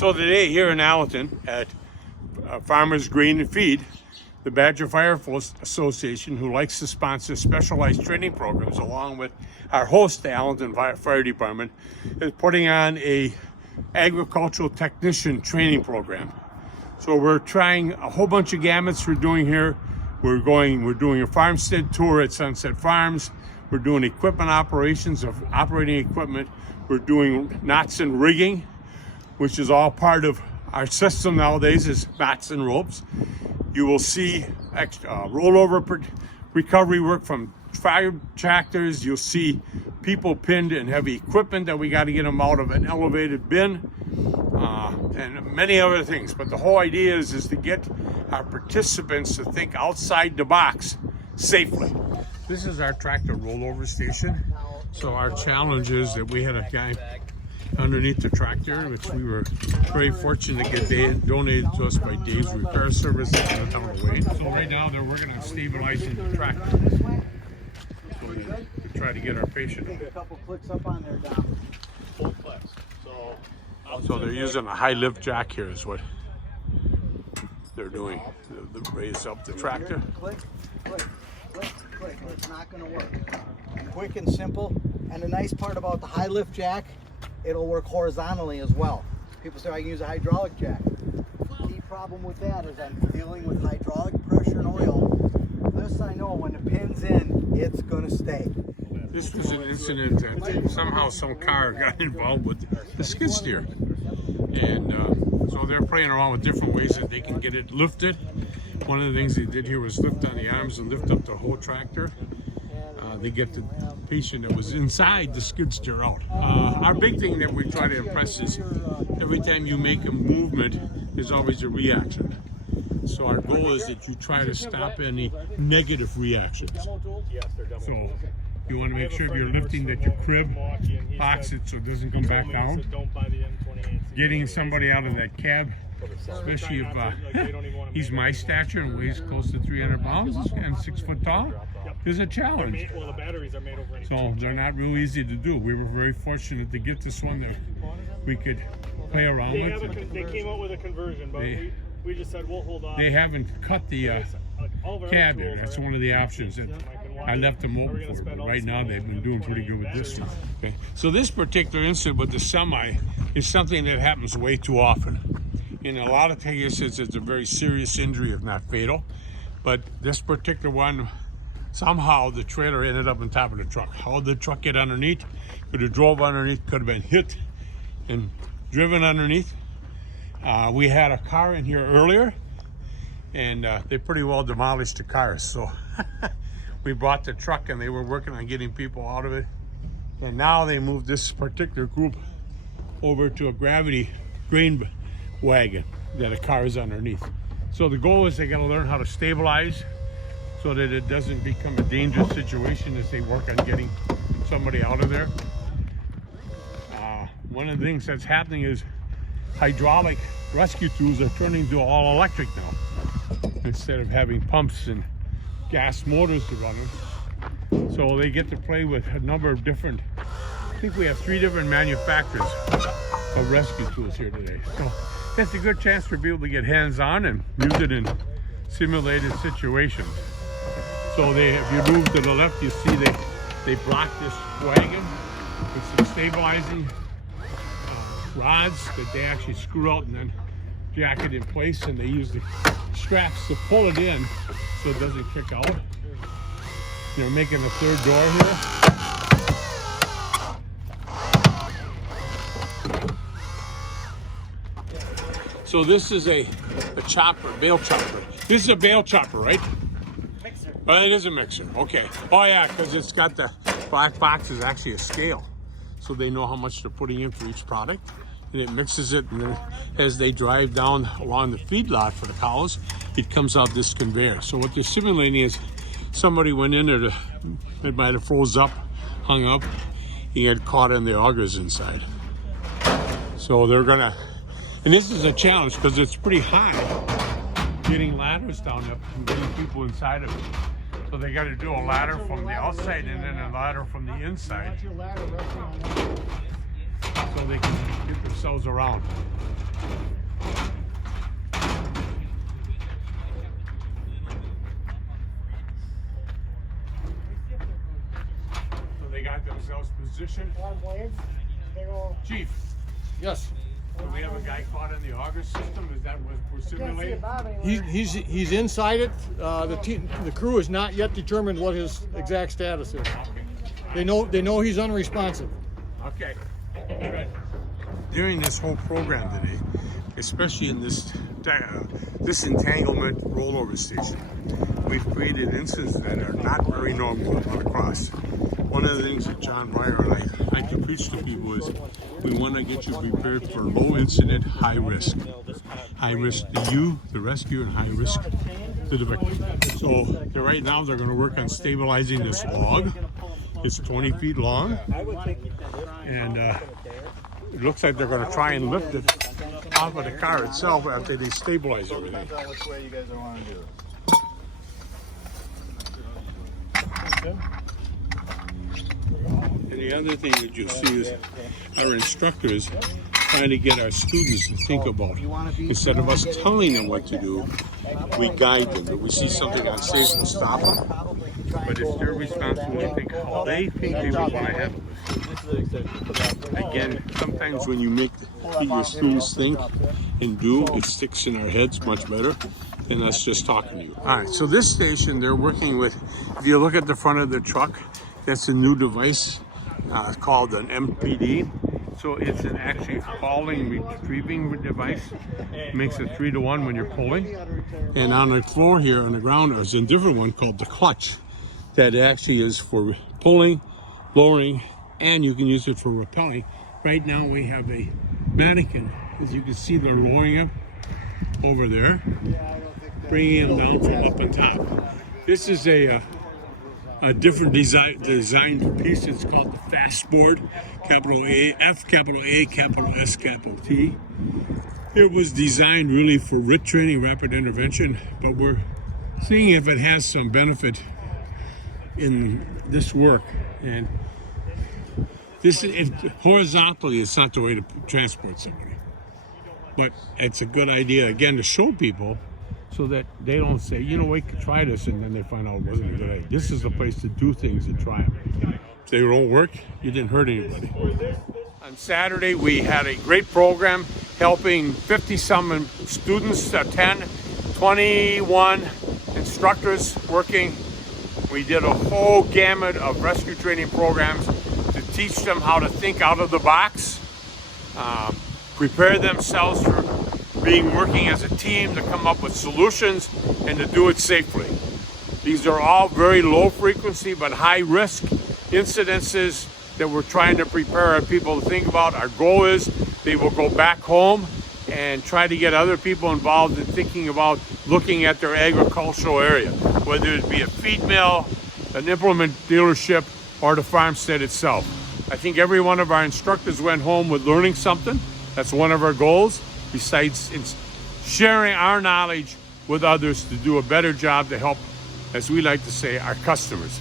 So today here in Allenton at Farmers Grain and Feed, the Badger Firefighters Association, who likes to sponsor specialized training programs along with our host, the Allenton Fire Department, is putting on a agricultural technician training program. So we're trying a whole bunch of gamuts we're doing here. We're doing a farmstead tour at Sunset Farms. We're doing equipment operations of operating equipment. We're doing knots and rigging, which is all part of our system nowadays, is knots and ropes. You will see rollover recovery work from fire tractors. You'll see people pinned in heavy equipment that we got to get them out of an elevated bin, and many other things. But the whole idea is to get our participants to think outside the box safely. This is our tractor rollover station. So our challenge is that we had a guy underneath the tractor, which we were very fortunate to get donated to us by Dave's Repair Service down the way. So right now they're working on stabilizing the tractor. So we try to get our patient. Take a couple clicks up on there, Dom. Full clicks. So they're using a high lift jack here is what they're doing to raise up the tractor. Click, click, click, click. It's not going to work. Quick and simple. And the nice part about the high lift jack, it'll work horizontally as well. People say I can use a hydraulic jack. Key problem with that is I'm dealing with hydraulic pressure and oil. This I know when the pin's in, it's going to stay. This was an incident that somehow some car got involved with the skid steer. And so they're playing around with different ways that they can get it lifted. One of the things they did here was lift on the arms and lift up the whole tractor. They get the patient that was inside the skid steer out. Our big thing that we try to impress is every time you make a movement, there's always a reaction. So our goal is that you try to stop any negative reactions. So you want to make sure if you're lifting that your crib locks it so it doesn't come back down. Getting somebody out of that cab, especially if he's my stature and weighs close to 300 pounds and 6 foot tall, is a challenge. So they're not real easy to do. We were very fortunate to get this one that we could play around with. They came out with a conversion, but we just said we'll hold on. They haven't cut the cab in. That's one of the options that I left them open for. But right now they've been doing pretty good with this one. Okay. So this particular incident with the semi is something that happens way too often. In a lot of cases, it's a very serious injury, if not fatal. But this particular one, somehow the trailer ended up on top of the truck. How did the truck get underneath? Could have drove underneath, could have been hit and driven underneath. We had a car in here earlier, and they pretty well demolished the cars. So we brought the truck, and they were working on getting people out of it. And now they moved this particular group over to a gravity grain wagon that a car is underneath. So the goal is they got to learn how to stabilize so that it doesn't become a dangerous situation as they work on getting somebody out of there. One of the things that's happening is hydraulic rescue tools are turning to all electric now instead of having pumps and gas motors to run them. So they get to play with a number of different, I think we have 3 different manufacturers of rescue tools here today. So that's a good chance for people to get hands-on and use it in simulated situations. So if you move to the left, you see they block this wagon with some stabilizing rods that they actually screw out and then jack it in place, and they use the straps to pull it in so it doesn't kick out. They're making a 3rd door here. So this is a chopper, Bale Chopper. This is a Bale Chopper, right? Mixer. Oh, it is a mixer, okay. Oh yeah, because it's got the black box is actually a scale. So they know how much they're putting in for each product. And it mixes it, and then as they drive down along the feedlot for the cows, it comes out this conveyor. So what they're simulating is somebody went in there, it might have froze up, hung up, he had caught in the augers inside. So they're gonna, and this is a challenge because it's pretty high, getting ladders down there and getting people inside of it. So they got to do a ladder from the outside and then a ladder from the inside, so they can get themselves around. So they got themselves positioned. Chief, Yes. do we have a guy caught in the auger system? Is that what we're simulating? He's inside it. The crew has not yet determined what his exact status is. They know he's unresponsive. Okay. Good. During this whole program today, especially in this disentanglement rollover station, we've created incidents that are not very normal to run across. One of the things that John Breyer and I like to preach to people is we want to get you prepared for low incident, high risk. High risk to you, the rescuer, and high risk to the victim. So right now they're going to work on stabilizing this log. It's 20 feet long, and it looks like they're going to try and lift it off of the car itself after they stabilize everything. Depends on which way you guys are wanting to do it. And the other thing that you'll see is our instructors trying to get our students to think about, instead of us telling them what to do, we guide them. If we see something unsafe, we'll stop them. But it's their responsibility to think how they think they would want to handle this. Again, sometimes when you make your students think and do, it sticks in our heads much better than us just talking to you. All right, so this station, they're working with, if you look at the front of the truck, that's a new device called an MPD. So it's an actually hauling, retrieving device. It makes it 3-to-1 when you're pulling. And on the floor here, on the ground, there's a different one called the clutch that actually is for pulling, lowering, and you can use it for rappelling. Right now we have a mannequin. As you can see, they're lowering him over there, bringing him down from up on top. This is a different design piece. It's called the fast board, capital A, F, capital A, capital S, capital T. It was designed really for RIT training, rapid intervention, but we're seeing if it has some benefit in this work. And this, horizontally, it's not the way to transport somebody, but it's a good idea, again, to show people so that they don't say, you know, we could try this, and then they find out it wasn't a good idea. This is the place to do things and try them. If they don't work, you didn't hurt anybody. On Saturday, we had a great program helping 50-some students attend, 21 instructors working. We did a whole gamut of rescue training programs to teach them how to think out of the box, prepare themselves for working as a team to come up with solutions and to do it safely. These are all very low frequency but high risk incidences that we're trying to prepare our people to think about. Our goal is they will go back home and try to get other people involved in thinking about looking at their agricultural area, whether it be a feed mill, an implement dealership, or the farmstead itself. I think every one of our instructors went home with learning something. That's one of our goals, besides sharing our knowledge with others to do a better job to help, as we like to say, our customers.